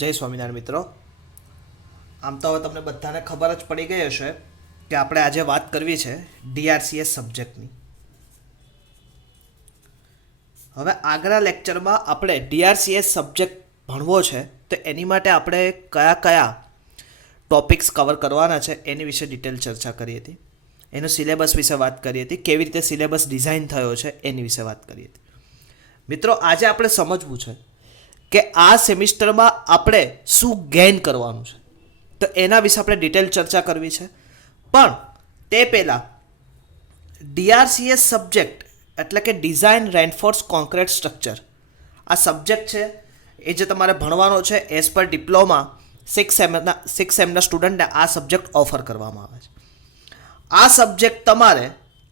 જય સ્વામિનારાયણ મિત્રો. આમ તો હવે તમને બધાને ખબર જ પડી ગઈ હશે કે આપણે આજે વાત કરવી છે ડીઆરસીએસ સબ્જેક્ટની. હવે આગળના લેક્ચરમાં આપણે ડીઆરસીએસ સબ્જેક્ટ ભણવો છે તો એની માટે આપણે કયા કયા ટોપિક્સ કવર કરવાના છે એની વિશે ડિટેલ ચર્ચા કરી હતી. એનો સિલેબસ વિશે વાત કરી હતી, કેવી રીતે સિલેબસ ડિઝાઇન થયો છે એની વિશે વાત કરી હતી. મિત્રો, આજે આપણે સમજવું છે કે આ સેમિસ્ટરમાં આપણે શું ગેઇન કરવાનું છે, તો એના વિશે આપણે ડિટેલ ચર્ચા કરવી છે. પણ તે પહેલાં ડીઆરસીએસ સબ્જેક્ટ એટલે કે ડિઝાઇન રેન્ફોર્સ કોન્ક્રીટ સ્ટ્રક્ચર આ સબ્જેક્ટ છે એ જે તમારે ભણવાનો છે એઝ પર ડિપ્લોમા 6 સેમના સ્ટુડન્ટને આ સબ્જેક્ટ ઓફર કરવામાં આવે છે. આ સબ્જેક્ટ તમારે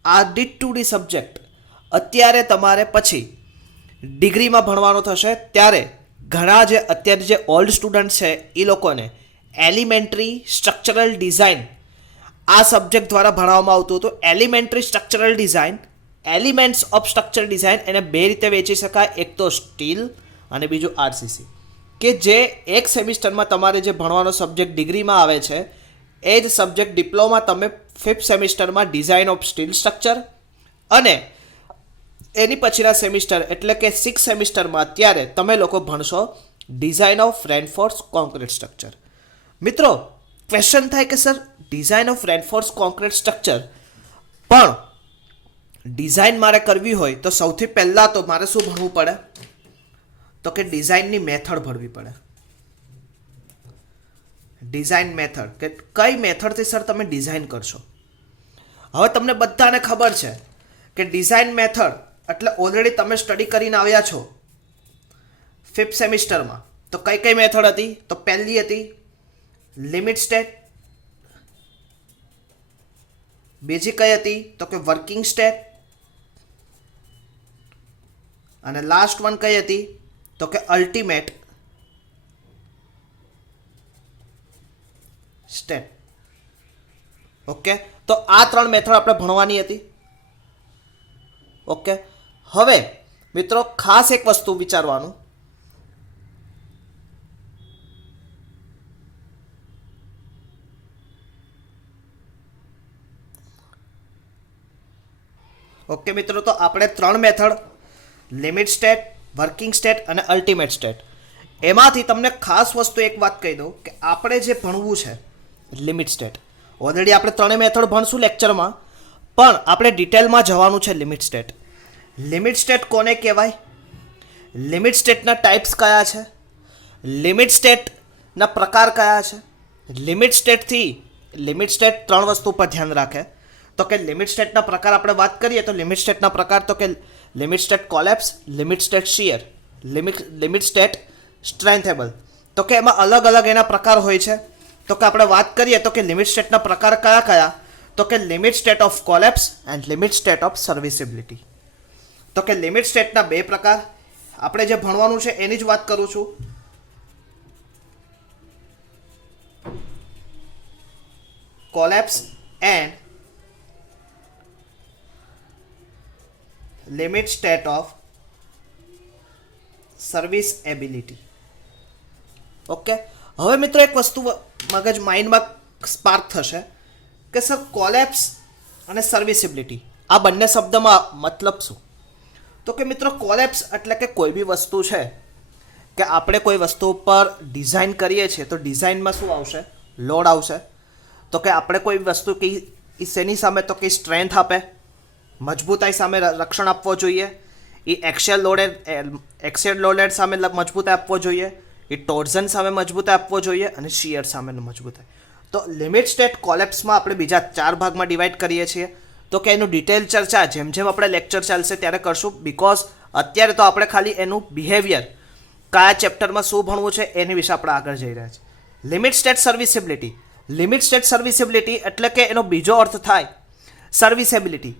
આ ડી સબ્જેક્ટ અત્યારે તમારે પછી ડિગ્રીમાં ભણવાનો થશે ત્યારે ઘણા જે અત્યારે જે ઓલ્ડ સ્ટુડન્ટ છે એ લોકોને એલિમેન્ટરી સ્ટ્રક્ચરલ ડિઝાઇન આ સબ્જેક્ટ દ્વારા ભણાવવામાં આવતું હતું. Elementary structural design, elements of structure design એને બે રીતે વેચી શકાય, એક તો સ્ટીલ અને બીજું આરસીસી, કે જે એક સેમિસ્ટરમાં તમારે જે ભણવાનો સબ્જેક્ટ ડિગ્રીમાં આવે છે એ જ સબ્જેક્ટ ડિપ્લોમા તમે 5th સેમિસ્ટરમાં ડિઝાઇન ઓફ સ્ટીલ સ્ટ્રક્ચર અને એની પછીના સેમિસ્ટર એટલે કે 6th સેમિસ્ટરમાં અત્યારે તમે લોકો ભણશો design of reinforced concrete structure. મિત્રો, ક્વેશ્ચન થાય કે sir design of reinforced concrete structure પણ ડિઝાઇન મારે કરવી હોય તો સૌથી પહેલાં તો મારે શું ભણવું પડે, તો કે ડિઝાઇનની મેથડ ભણવી પડે. ડિઝાઇન મેથડ કે કઈ મેથડથી સર તમે ડિઝાઇન કરશો. હવે તમને બધાને ખબર છે કે ડિઝાઇન મેથડ એટલે ઓલરેડી તમે સ્ટડી કરીને આવ્યા છો 5th સેમિસ્ટરમાં. તો કઈ કઈ મેથડ હતી, તો પહેલી હતી લિમિટ સ્ટેટ, બીજી કઈ હતી તો કે વર્કિંગ સ્ટેટ, અને લાસ્ટ વન કઈ હતી તો કે અલ્ટિમેટ સ્ટેટ. ઓકે, તો આ 3 મેથડ આપણે ભણવાની હતી. ઓકે, હવે મિત્રો ખાસ એક વસ્તુ વિચારવાનું, ઓકે મિત્રો, તો આપણે 3 method limit state, working state અને અલ્ટિમેટ સ્ટેટ, એમાંથી તમને ખાસ વસ્તુ એક વાત કહી દઉં કે આપણે જે ભણવું છે લિમિટ સ્ટેટ, ઓલરેડી આપણે 3 મેથડ ભણશું લેક્ચરમાં, પણ આપણે ડિટેલમાં જવાનું છે લિમિટ સ્ટેટ. લિમિટ સ્ટેટ કોને કહેવાય, લિમિટ સ્ટેટના ટાઈપ્સ કયા છે, લિમિટ સ્ટેટના પ્રકાર કયા છે. લિમિટ સ્ટેટ 3 વસ્તુ પર ધ્યાન રાખે. તો કે લિમિટ સ્ટેટના પ્રકાર આપણે વાત કરીએ તો લિમિટ સ્ટેટના પ્રકાર તો કે limit state collapse, limit state shear, limit state strengthable. તો કે એમાં અલગ અલગ એના પ્રકાર હોય છે. તો કે આપણે વાત કરીએ તો કે લિમિટ સ્ટેટના પ્રકાર કયા કયા, તો કે limit state of collapse and limit state of serviceability. તો કે લિમિટ સ્ટેટના 2 પ્રકાર આપણે જે ભણવાનું છે એની જ વાત કરું છું. Collapse and limit state of serviceability. Okay, હવે મિત્રો એક વસ્તુ મગજ માઇન્ડમાં સ્પાર્ક થશે કે સર કોલેપ્સ અને સર્વિસિબિલિટી આ બંને શબ્દમાં મતલબ શું. તો કે મિત્રો કોલેપ્સ એટલે કે કોઈ બી વસ્તુ છે કે આપણે કોઈ વસ્તુ પર ડિઝાઇન કરીએ છીએ તો ડિઝાઇનમાં શું આવશે, લોડ આવશે. તો કે આપણે કોઈ વસ્તુ કે શેની સામે, તો કે સ્ટ્રેન્થ આપે, મજબૂતાઈ સામે રક્ષણ આપવો જોઈએ, એ એક્સિયલ લોડેડ સામે મજબૂતાઈ આપવો જોઈએ, એ ટોર્ઝન સામે મજબૂતાઈ આપવો જોઈએ અને શિયર સામે મજબૂતાઈ. તો લિમિટ સ્ટેટ કોલેપ્સમાં આપણે બીજા 4 ભાગમાં ડિવાઈડ કરીએ છીએ. તો કે એનું ડિટેલ ચર્ચા જેમ જેમ આપણે લેક્ચર ચાલશે ત્યારે કરશું, બિકોઝ અત્યારે તો આપણે ખાલી એનું બિહેવિયર કયા ચેપ્ટરમાં શું ભણવું છે એની વિશે આપણે આગળ જઈ રહ્યા છીએ. Limit state serviceability, limit state serviceability એટલે કે એનો બીજો અર્થ થાય સર્વિસેબિલિટી.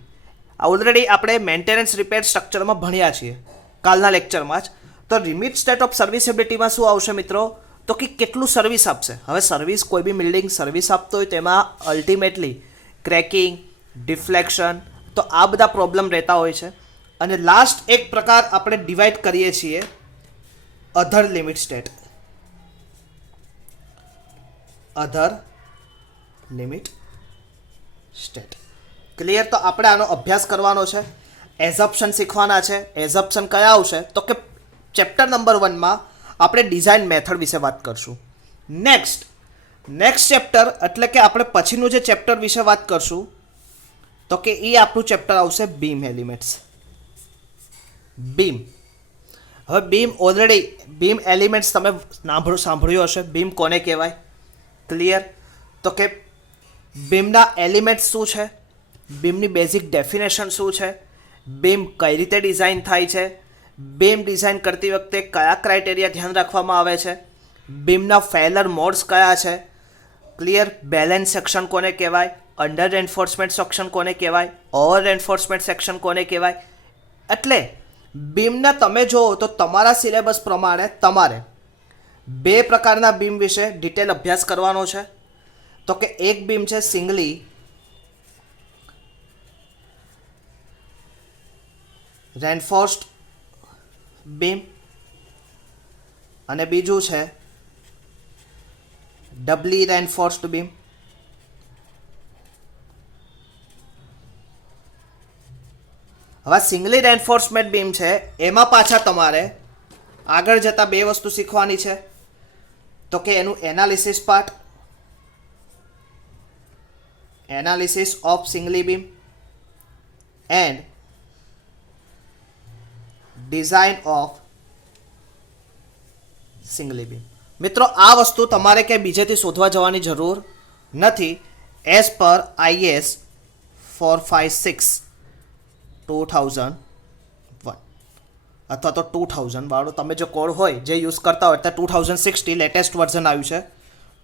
ઓલરેડી આપણે મેન્ટેનન્સ રિપેર સ્ટ્રક્ચરમાં ભણ્યા છીએ કાલના લેક્ચરમાં જ. તો લિમિટ સ્ટેટ ઓફ સર્વિસેબિલિટીમાં શું આવશે મિત્રો, તો કે કેટલું સર્વિસ આપશે. હવે સર્વિસ, કોઈ બી બિલ્ડિંગ સર્વિસ આપતો હોય તેમાં અલ્ટિમેટલી ક્રેકિંગ, ડિફ્લેક્શન, તો આ બધા પ્રોબ્લેમ રહેતા હોય છે. અને લાસ્ટ એક પ્રકાર આપણે ડિવાઈડ કરીએ છીએ અધર લિમિટ સ્ટેટ. અધર લિમિટ સ્ટેટ. ક્લિયર? તો આપણે આનો અભ્યાસ કરવાનો છે, એઝપ્શન શીખવાના છે. એઝપ્શન કયા આવશે? તો કે ચેપ્ટર નંબર 1માં આપણે ડિઝાઇન મેથડ વિશે વાત કરશું. નેક્સ્ટ ચેપ્ટર એટલે કે આપણે પછીનું જે ચેપ્ટર વિશે વાત કરશું તો કે એ આપણું ચેપ્ટર આવશે બીમ એલિમેન્ટ્સ. બીમ. હવે બીમ ઓલરેડી બીમ એલિમેન્ટ્સ તમે સાંભળ્યું હશે. બીમ કોને કહેવાય? ક્લિયર? તો કે બીમના એલિમેન્ટ્સ શું છે, બીમની બેઝિક ડેફિનેશન શું છે, બીમ કઈ રીતે ડિઝાઇન થાય છે, બીમ ડિઝાઇન કરતી વખતે કયા ક્રાઇટેરિયા ધ્યાન રાખવામાં આવે છે, બીમના ફેલર મોડ્સ કયા છે. ક્લિયર? બેલેન્સ સેક્શન કોને કહેવાય, અંડર એન્ફોર્સમેન્ટ સેક્શન કોને કહેવાય, ઓવર એન્ફોર્સમેન્ટ સેક્શન કોને કહેવાય. એટલે બીમના તમે જુઓ તો તમારા સિલેબસ પ્રમાણે તમારે 2 પ્રકારના બીમ વિશે ડિટેલ અભ્યાસ કરવાનો છે. તો કે એક બીમ છે સિંગલી રેન્ફોર્સ્ડ બીમ અને બીજું છે ડબલી રેન્ફોર્સ્ડ બીમ. હવે સિંગલી રેન્ફોર્સમેન્ટ બીમ છે એમાં પાછા તમારે આગળ જતા 2 વસ્તુ શીખવાની છે. તો કે એનું analysis part, analysis of singly beam and design of singly beam. મિત્રો આ વસ્તુ તમારે ક્યાંય બીજેથી શોધવા જવાની જરૂર નથી. એઝ પર IS 456 2001 અથવા તો 2000 વાળો તમે જો કોડ હોય જે યુઝ કરતા હોય તો 2060 લેટેસ્ટ વર્ઝન આવ્યું છે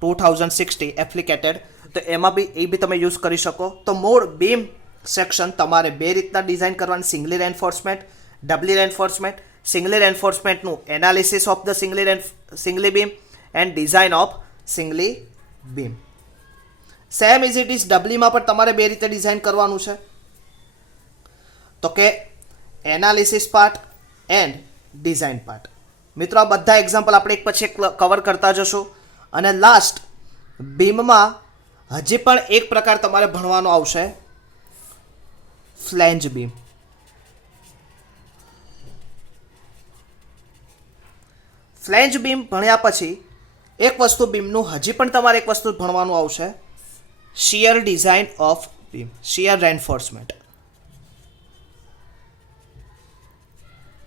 2060 એપ્લિકેટેડ, તો એમાં બી એ બી તમે યુઝ કરી શકો. તો મૂળ બીમ સેક્શન તમારે 2 રીતના ડિઝાઇન કરવાની, singly reinforcement, doubly reinforcement. Singly રેન્ફોર્સમેન્ટનું analysis of the singly beam and design of singly beam. Same is it is ડબલીમાં પણ તમારે 2 રીતે ડિઝાઇન કરવાનું છે. તો કે analysis part and design part. મિત્રો આ બધા એક્ઝામ્પલ આપણે એક પછી એક કવર કરતા જશું. અને લાસ્ટ બીમમાં હજી પણ એક પ્રકાર તમારે ભણવાનો આવશે, ફ્લેંજ બીમ. ફ્લેંજ બીમ ભણ્યા પછી એક વસ્તુ બીમનું હજી પણ તમારે એક વસ્તુ ભણવાનું આવશે, shear design of beam, shear reinforcement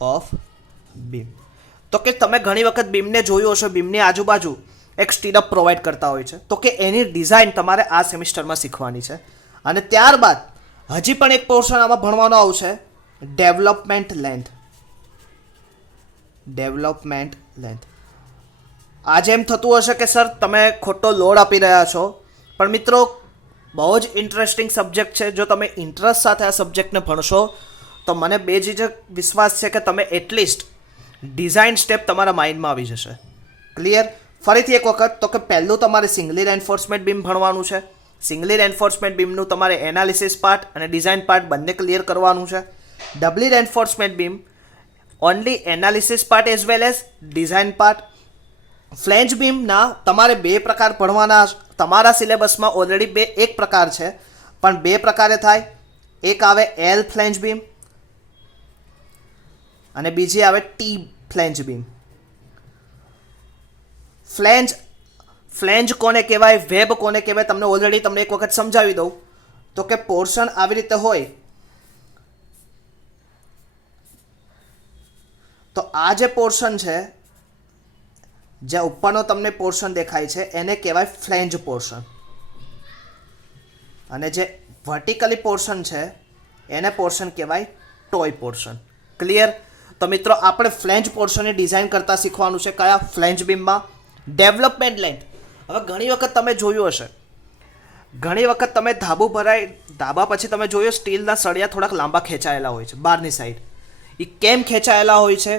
of beam. તો કે તમે ઘણી વખત બીમને જોયું હશે, બીમની આજુબાજુ એક સ્ટીરઅપ પ્રોવાઈડ કરતા હોય છે. તો કે એની ડિઝાઇન તમારે આ સેમિસ્ટરમાં શીખવાની છે. અને ત્યારબાદ હજી પણ એક પોર્શન આમાં ભણવાનો આવશે, ડેવલપમેન્ટ લેન્થ. Development length. આજે એમ થતું હશે કે સર તમે ખોટો લોડ આપી રહ્યા છો, પણ મિત્રો બહુ જ ઇન્ટરેસ્ટિંગ સબ્જેક્ટ છે. જો તમે ઇન્ટરેસ્ટ સાથે આ સબ્જેક્ટને ભણશો તો મને બેઝિક વિશ્વાસ છે કે તમે એટલીસ્ટ ડિઝાઇન સ્ટેપ તમારા માઇન્ડમાં આવી જશે. ક્લિયર? ફરીથી એક વખત, તો કે પહેલું તમારે સિંગલી રેન્ફોર્સમેન્ટ બીમ ભણવાનું છે. સિંગલી રેન્ફોર્સમેન્ટ બીમનું તમારે એનાલિસિસ પાર્ટ અને ડિઝાઇન પાર્ટ બંને ક્લિયર કરવાનું છે. Doubly reinforcement beam only analysis part as well as design part. Flange બીમના તમારે 2 પ્રકાર ભણવાના. તમારા સિલેબસમાં ઓલરેડી એક પ્રકાર છે, પણ 2 પ્રકારે થાય. એક આવે એલ ફ્લેંજ બીમ અને બીજી આવે ટી ફ્લેંજ બીમ. ફ્લેંજ કોને કહેવાય, વેબ કોને કહેવાય, તમને ઓલરેડી તમને એક વખત સમજાવી દઉં. તો કે પોર્શન આવી રીતે હોય તો આ જે પોર્શન છે, જે ઉપરનો તમને પોર્શન દેખાય છે એને કહેવાય ફ્લેંજ પોર્શન, અને જે વર્ટિકલી પોર્શન છે એને પોર્શન કહેવાય ટોય પોર્શન. ક્લિયર? તો મિત્રો આપણે ફ્લેંજ પોર્શનની ડિઝાઇન કરતા શીખવાનું છે. કયા? ફ્લેંજ બીમમાં. Development length. હવે ઘણી વખત તમે જોયું હશે, ઘણી વખત તમે ધાબા પછી તમે જોયું સ્ટીલના સળિયા થોડાક લાંબા ખેંચાયેલા હોય છે બહારની સાઈડ. એ કેમ ખેંચાયેલા હોય છે,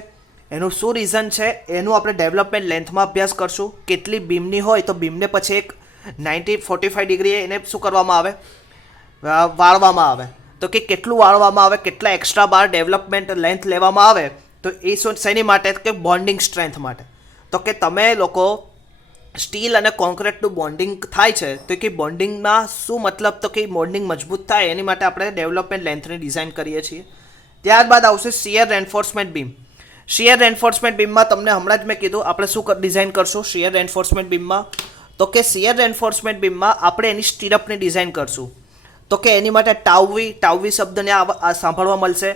એનું શું રીઝન છે, એનું આપણે ડેવલપમેન્ટ લેન્થમાં અભ્યાસ કરશું. કેટલી બીમની હોય તો બીમને પછી એક 45 ડિગ્રીએ એને શું કરવામાં આવે, વાળવામાં આવે. તો કે કેટલું વાળવામાં આવે, કેટલા એક્સ્ટ્રા બાર ડેવલપમેન્ટ લેન્થ લેવામાં આવે, તો એ શેની માટે કે બોન્ડિંગ સ્ટ્રેન્થ માટે. તો કે તમે લોકો સ્ટીલ અને કોન્ક્રીટનું બોન્ડિંગ થાય છે તો કે બોન્ડિંગમાં શું મતલબ તો કે બોન્ડિંગ મજબૂત થાય એની માટે આપણે ડેવલપમેન્ટ લેન્થની ડિઝાઇન કરીએ છીએ. ત્યારબાદ આવશે shear reinforcement beam. Shear reinforcement બીમમાં તમને હમણાં જ મેં કીધું આપણે શું ડિઝાઇન કરશું શિયર રેન્ફોર્સમેન્ટ બીમમાં. તો કે શિયર રેન્ફોર્સમેન્ટ બીમમાં આપણે એની સ્ટીરઅપની ડિઝાઇન કરશું. તો કે એની માટે ટાઉવી શબ્દને સાંભળવા મળશે.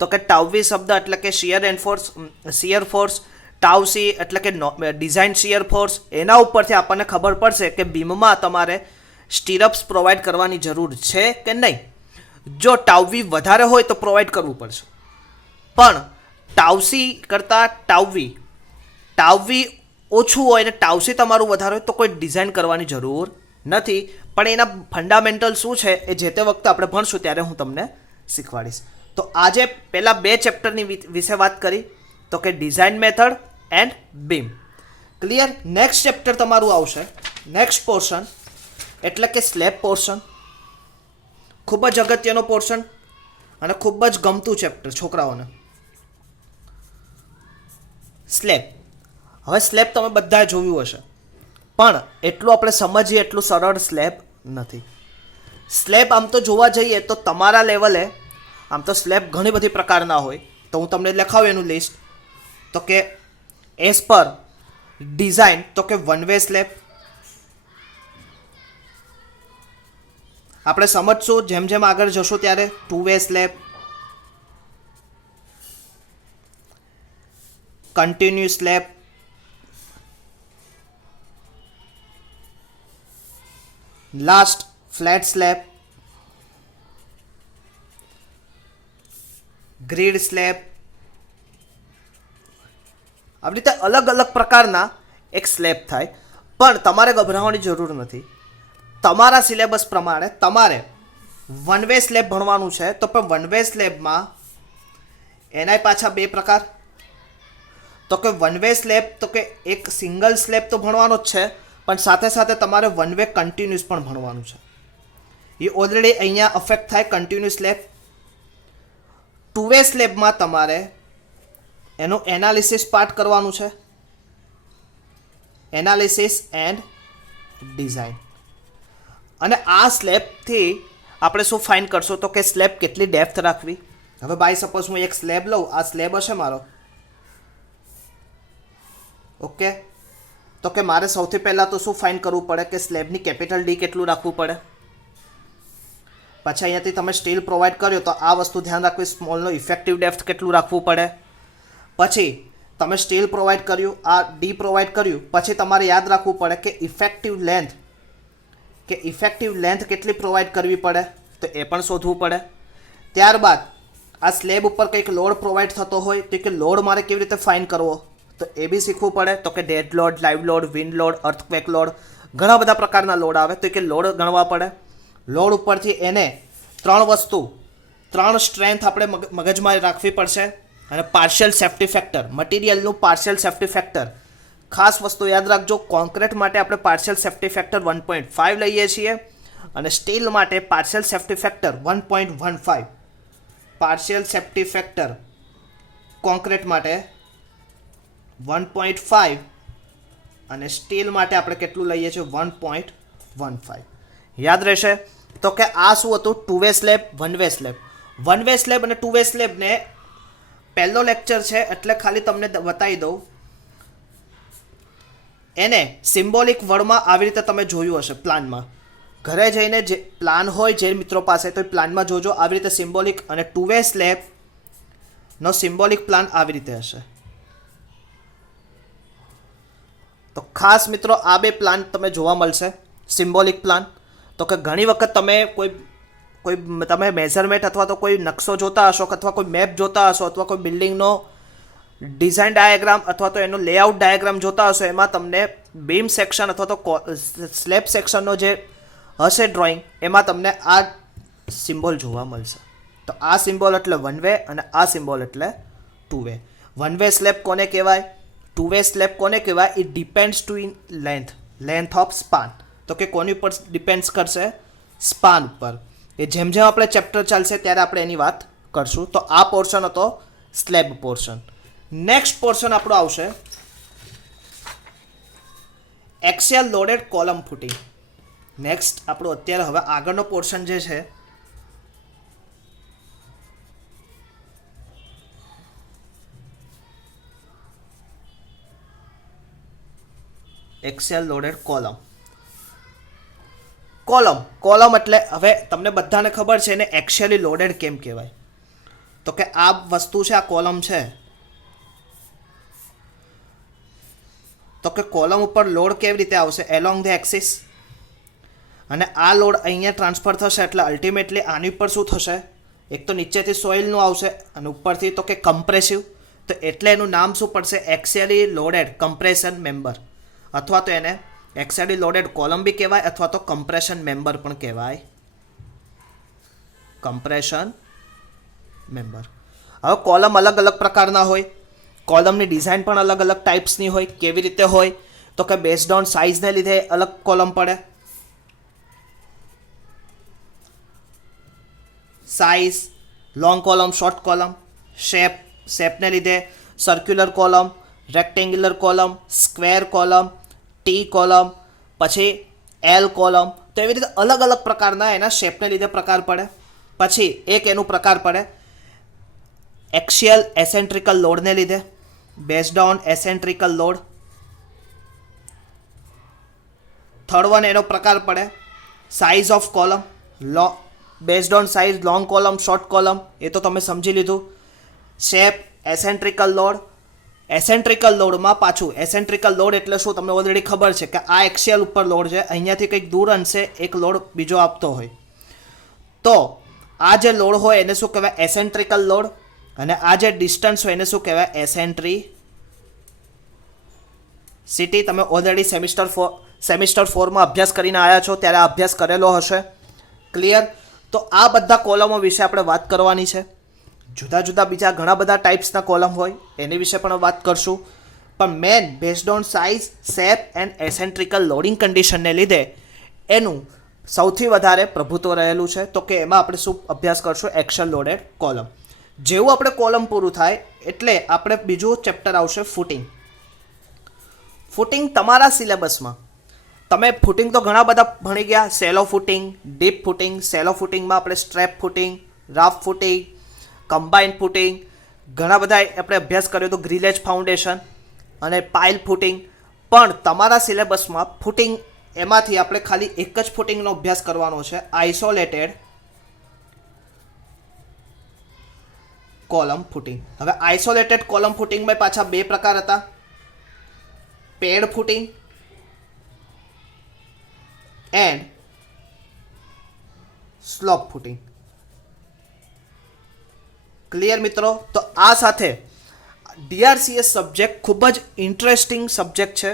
તો કે ટાઉવી શબ્દ એટલે કે શિયર ફોર્સ, ટાઉસી એટલે કે ડિઝાઇન શિયર ફોર્સ. એના ઉપરથી આપણને ખબર પડશે કે બીમમાં તમારે સ્ટીરઅપ્સ પ્રોવાઈડ કરવાની જરૂર છે કે નહીં. જો ટાઉવી વધારે હોય તો પ્રોવાઈડ કરવું પડશે, પણ ટાઉસી કરતાં ટાઉવી ઓછું હોય ને ટાઉસી તમારું વધારે હોય તો કોઈ ડિઝાઇન કરવાની જરૂર નથી. પણ એના ફંડામેન્ટલ શું છે એ જે તે વખતે આપણે ભણશું ત્યારે હું તમને શીખવાડીશ. તો આજે પહેલાં 2 ચેપ્ટરની વિશે વાત કરી, તો કે design method and beam. Clear. Next chapter તમારું આવશે, નેક્સ્ટ પોર્શન એટલે કે સ્લેબ પોર્શન. ખૂબ જ અગત્યનો પોર્શન અને ખૂબ જ ગમતું ચેપ્ટર છોકરાઓને. સ્લેબ. હવે સ્લેબ તમે બધાએ જોયું હશે, પણ એટલું આપણે સમજીએ એટલું સરળ સ્લેબ નથી. સ્લેબ આમ તો જોવા જઈએ તો તમારા લેવલે આમ તો સ્લેબ ઘણી બધી પ્રકારના હોય. તો હું તમને લખાવું એનું લિસ્ટ. તો કે એઝ પર ડિઝાઇન તો કે 1 વે સ્લેબ. આપણે સમજશું જેમ જેમ આગળ જશું ત્યારે 2 way slab, continuous slab, last flat slab, grid slab. આવી રીતે અલગ અલગ પ્રકારના એક સ્લેબ થાય. પણ તમારે ગભરાવાની જરૂર નથી. તમારા સિલેબસ પ્રમાણે તમારે 1 વે સ્લેબ ભણવાનું છે. તો પણ 1 વે સ્લેબમાં એના પાછા 2 પ્રકાર. તો કે 1 વે સ્લેબ તો કે એક સિંગલ સ્લેબ તો ભણવાનો જ છે, પણ સાથે સાથે તમારે 1 વે કન્ટિન્યુઅસ પણ ભણવાનું છે. એ ઓલરેડી અહીંયા અફેક્ટ થાય કન્ટિન્યુઅસ સ્લેબ. 2 વે સ્લેબમાં તમારે એનું એનાલિસિસ પાર્ટ કરવાનું છે, એનાલિસિસ એન્ડ ડિઝાઇન. અને આ સ્લેબથી આપણે શું ફાઇન કરશું તો કે સ્લેબ કેટલી ડેપ્થ રાખવી. હવે બાય સપોઝ હું એક સ્લેબ લઉં, આ સ્લેબ હશે મારો, ઓકે. તો કે મારે સૌથી પહેલાં તો શું ફાઇન કરવું પડે કે સ્લેબની કેપિટલ ડી કેટલું રાખવું પડે. પછી અહીંયાથી તમે સ્ટીલ પ્રોવાઈડ કર્યો તો આ વસ્તુ ધ્યાન રાખવી, સ્મોલનો ઇફેક્ટિવ ડેપ્થ કેટલું રાખવું પડે. પછી તમે સ્ટીલ પ્રોવાઈડ કર્યું, આ ડી પ્રોવાઈડ કર્યું, પછી તમારે યાદ રાખવું પડે કે ઇફેક્ટિવ લેન્થ કેટલી પ્રોવાઈડ કરવી પડે, તો એ પણ શોધવું પડે. ત્યારબાદ આ સ્લેબ ઉપર કંઈક લોડ પ્રોવાઈડ થતો હોય તો કે લોડ મારે કેવી રીતે ફાઇન કરવો, તો એ બી શીખવું પડે. તો કે dead load, live load, wind load, earthquake load, ઘણા બધા પ્રકારના લોડ આવે તો કે લોડ ગણવા પડે. લોડ ઉપરથી એને 3 સ્ટ્રેન્થ આપણે મગજમાં રાખવી પડશે. અને પાર્શિયલ સેફ્ટી ફેક્ટર, મટીરિયલનું પાર્શિયલ સેફ્ટી ફેક્ટર. ખાસ વસ્તુ યાદ રાખજો, કોન્ક્રીટ માટે આપણે પાર્શિયલ સેફ્ટી ફેક્ટર 1.5 લઈએ છીએ અને સ્ટીલ માટે partial safety factor 1.15. Partial safety factor concrete માટે 1.5 અને સ્ટીલ માટે આપણે કેટલું લઈએ છીએ 1.15. યાદ રહેશે. તો કે આ શું હતું 2 way slab, 1 way slab. 1 way slab અને 2 વે સ્લેબને પહેલો લેક્ચર છે એટલે ખાલી તમને બતાવી દઉં. એને સિમ્બોલિક વર્ડમાં આવી રીતે તમે જોયું હશે પ્લાનમાં. ઘરે જઈને જે પ્લાન હોય જે મિત્રો પાસે તો એ પ્લાનમાં જોજો. આવી રીતે સિમ્બોલિક અને 2 વે સ્લેબનો સિમ્બોલિક પ્લાન આવી રીતે હશે. તો ખાસ મિત્રો આ 2 પ્લાન તમે જોવા મળશે, સિમ્બોલિક પ્લાન. તો કે ઘણી વખત તમે તમે મેઝરમેન્ટ અથવા તો કોઈ નકશો જોતા હશો અથવા કોઈ મેપ જોતા હશો અથવા કોઈ બિલ્ડિંગનો ડિઝાઇન ડાયાગ્રામ અથવા તો એનો લેઆઉટ ડાયાગ્રામ જોતા હશો, એમાં તમને બીમ સેક્શન અથવા તો સ્લેબ સેક્શનનો જે હશે ડ્રોઈંગ, એમાં તમને આ સિમ્બોલ જોવા મળશે. તો આ સિમ્બોલ એટલે 1 વે અને આ સિમ્બોલ એટલે 2 વે. 1 વે સ્લેબ કોને કહેવાય, 2 વે સ્લેબ કોને કહેવાય, it depends to in length of span. તો કે કોની ઉપર ડિપેન્ડ્સ કરશે, સ્પાન ઉપર. એ જેમ જેમ આપણે ચેપ્ટર ચાલશે ત્યારે આપણે એની વાત કરશું. તો આ પોર્શન હતો સ્લેબ પોર્શન. નેક્સ્ટ પોર્શન આપણો આવશે axial loaded column footing. Next આપણું અત્યારે હવે આગળનો પોર્શન જે છે એક્સિયલ લોડેડ કોલમ. કોલમ એટલે હવે તમને બધાને ખબર છે એને એક્સિયલી લોડેડ કેમ કહેવાય. તો કે આ વસ્તુ છે, આ કોલમ છે, તો કે કોલમ ઉપર લોડ કેવી રીતે આવશે? Along the axis. અને આ લોડ અહીંયા ટ્રાન્સફર થશે એટલે અલ્ટિમેટલી આની ઉપર શું થશે? એક તો નીચેથી સોઇલનું આવશે અને ઉપરથી તો કે કમ્પ્રેસિવ. તો એટલે એનું નામ શું પડશે? એક્સિયલી લોડેડ કમ્પ્રેશન મેમ્બર, અથવા તો એને એક્સિયલી લોડેડ કોલમ બી કહેવાય, અથવા તો કમ્પ્રેશન મેમ્બર પણ કહેવાય. Compression member. હવે કોલમ અલગ અલગ પ્રકારના હોય, કોલમની ડિઝાઇન પણ અલગ અલગ ટાઈપ્સની હોય. કેવી રીતે હોય? તો કે બેઝડ ઓન સાઇઝને લીધે અલગ કોલમ પડે. Size, long column, short column. શેપને લીધે circular column, rectangular column, square column, T column, પછી એલ કોલમ. તો એવી રીતે અલગ અલગ પ્રકારના એના શેપને લીધે પ્રકાર પડે. પછી એક એનું પ્રકાર પડે એક્સિયલ એસેન્ટ્રિકલ લોડને લીધે, based on eccentrical load. Third one એનો પ્રકાર પડે size of column, based on size, long column, short column. એ તો તમે સમજી લીધું. Shape, એસેન્ટ્રિકલ load. એસેન્ટ્રિકલ લોડમાં પાછું, એસેન્ટ્રિકલ લોડ એટલે શું તમને ઓલરેડી ખબર છે કે આ એક્સિયલ ઉપર લોડ છે, અહીંયાથી કંઈક દૂર અંશે એક લોડ બીજો આપતો હોય. તો આ જે લોડ હોય એને શું કહેવાય? એસેન્ટ્રિકલ લોડ. અને આ જે ડિસ્ટન્સ હોય એને શું કહેવાય? એસેન્ટ્રિસિટી. તમે ઓલરેડી સેમિસ્ટર 4માં અભ્યાસ કરીને આવ્યા છો, ત્યારે અભ્યાસ કરેલો હશે. ક્લિયર? તો આ બધા કોલમો વિશે આપણે વાત કરવાની છે. જુદા જુદા બીજા ઘણા બધા ટાઈપ્સના કોલમ હોય, એની વિશે પણ વાત કરશું. પણ main based on size, shape and eccentrical loading કન્ડિશનને લીધે એનું સૌથી વધારે પ્રભુત્વ રહેલું છે. તો કે એમાં આપણે શું અભ્યાસ કરશું? Axial loaded column. જેવું આપણે કોલમ પૂરું થાય એટલે આપણે બીજું ચેપ્ટર આવશે ફૂટિંગ. ફૂટિંગ તમારા સિલેબસમાં તમે ફૂટિંગ તો ઘણા બધા ભણી ગયા. સેલો ફૂટિંગ, ડીપ ફૂટિંગ. સેલો ફૂટિંગમાં આપણે strap footing, rough footing, combined footing, ઘણા બધા આપણે અભ્યાસ કર્યો તો ગ્રીલેજ ફાઉન્ડેશન અને પાઇલ ફૂટિંગ. પણ તમારા સિલેબસમાં ફૂટિંગ એમાંથી આપણે ખાલી એક જ ફૂટિંગનો અભ્યાસ કરવાનો છે, આઇસોલેટેડ કોલમ ફૂટિંગ. હવે આઇસોલેટેડ કોલમ ફૂટિંગમાં પાછા બે પ્રકાર હતા, pad footing and slope footing. Clear મિત્રો? તો આ સાથે DRCS સબ્જેક્ટ ખૂબ જ ઇન્ટરેસ્ટિંગ સબ્જેક્ટ છે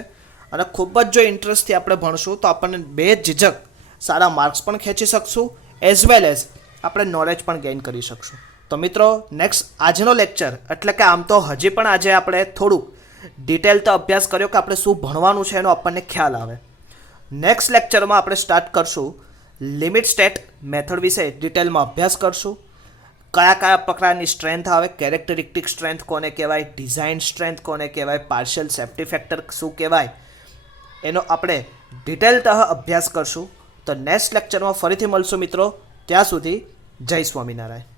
અને ખૂબ જ જો ઇન્ટરેસ્ટથી આપણે ભણશું તો આપણને બે ઝીઝક સારા માર્ક્સ પણ ખેંચી શકશું, એઝ વેલ એઝ આપણે નોલેજ પણ ગેઇન કરી શકશું. તો મિત્રો નેક્સ્ટ આજનો લેક્ચર એટલે કે આમ તો હજી પણ આજે આપણે થોડુંક ડિટેલ તો અભ્યાસ કર્યો કે આપણે શું ભણવાનું છે એનો આપણને ખ્યાલ આવે. નેક્સ્ટ લેક્ચરમાં આપણે સ્ટાર્ટ કરશું લિમિટ સ્ટેટ મેથડ વિશે ડિટેલમાં અભ્યાસ કરશું. કયા કયા પ્રકારની સ્ટ્રેન્થ આવે, કેરેક્ટરિસ્ટિક સ્ટ્રેન્થ કોને કહેવાય, ડિઝાઇન સ્ટ્રેન્થ કોને કહેવાય, પાર્શિયલ સેફ્ટી ફેક્ટર શું કહેવાય, એનો આપણે ડિટેલતઃ અભ્યાસ કરશું. તો નેક્સ્ટ લેક્ચરમાં ફરીથી મળશું મિત્રો. ત્યાં સુધી જય સ્વામિનારાયણ.